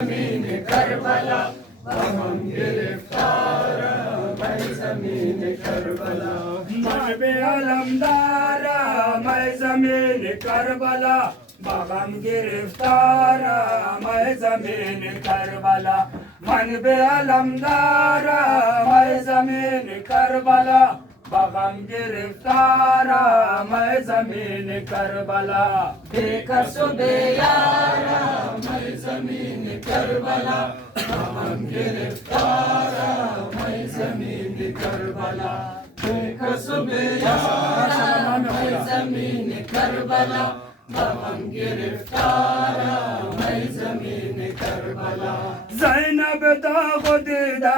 ज़मीन करबला हम गिरफ्तार मैं ज़मीन करबला मन बे अलमदारा मैं ज़मीन करबला हम गिरफ्तार मैं ज़मीन करबला मन बे अलमदारा मैं ज़मीन करबला हम गिरफ्तार मैं ज़मीन करबला बेकसूबे यारा मैं ज़मीन करबला हम गिरफ्तार मैं ज़मीन करबला बेकसूबे यारा मैं ज़मीन करबला हम गिरफ्तार मैं ज़मीन करबला ज़ैनब दागुदीदा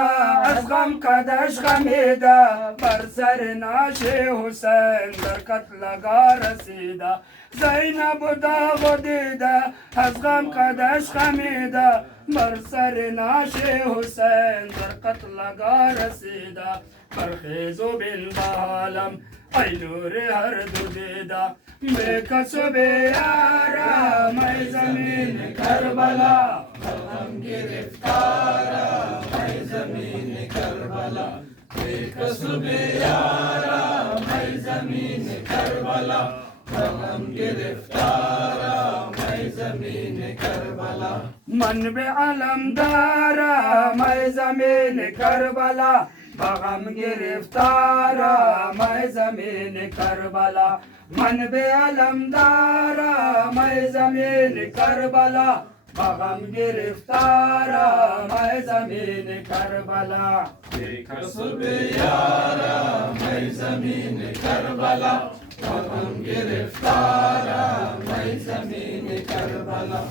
از غم کدش خمیده بر سر ناشه حسین در قتلگاه رسیده زینب داغ دیده از غم کدش خمیده بر سر ناشه حسین در قتلگاه رسیده برخیز و بین بحالم ای نور هر دو دیده بکسب یارا میں زمین کربلا हम गिरफ्तार मैं ज़मीन करबला बेकसूबे यारा मैं ज़मीन करबला हम गिरफ्तार मैं ज़मीन करबला मन बे अलमदारा मैं ज़मीन करबला हम गिरफ्तार मैं ज़मीन करबला मन बे अलमदारा मैं ज़मीन करबला हम गिरफ्तार मैं ज़मीन करबला बेकसूबे यारा मैं ज़मीन करबला हम गिरफ्तार मैं ज़मीन करबला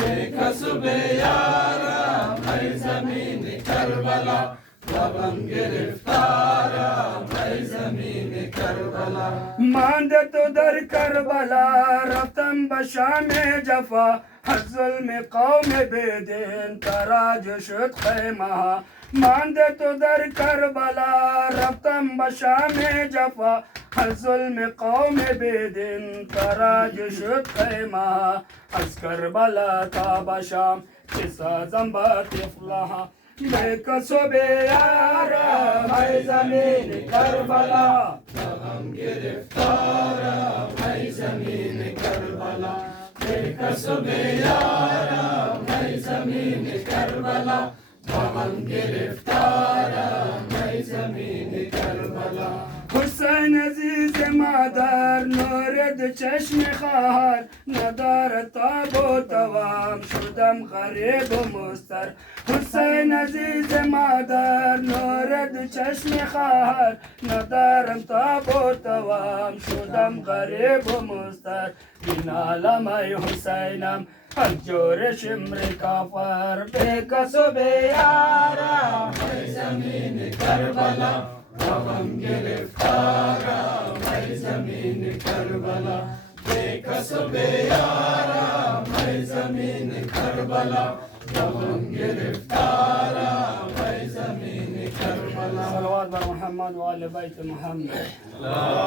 बेकसूबे यारा मैं ज़मीन करबला हम गिरफ्तार मैं ज़मीन करबला मांद तो दर करबला रतम बशाम जफा हर ज़ुल्म कौम बेदीन तराज शुद खैमा मांद तो दर करबला रतम बशाम जफा हर ज़ुल्म कौम बेदीन तराज शुद खैमा از کربلا تا بشام قصه زنبا طفلها बेकसूब यारा मैं ज़मीन करबला हम गिरफ्तार मैं ज़मीन करबला बेकसूब यारा मैं ज़मीन करबला हम गिरफ्तार मैं ज़मीन करबला حسین عزیز مادر نورد چشم خواهر ندار تاب و توام شدم غریب و مستر حسین عزیز مادر نورد چشم خواهر ندارم تاب و توام شدم غریب و مستر این عالم ای حسینم از جورش کافر बेकसूब यारा मैं ज़मीन करबला हम गिरफ्तार मैं ज़मीन करबला बेकसूब यारा मैं ज़मीन करबला हम गिरफ्तार मैं ज़मीन करबला सल्लल्लाहु अलैहि मोहम्मद व आले बैत मोहम्मद